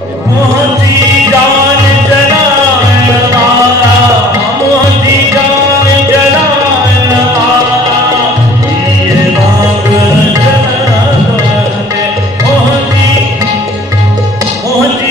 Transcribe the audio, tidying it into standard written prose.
मोहती जान जलान वाला, मोहती जान जलान वाला, ये बाग जला दे मोहती, मोहती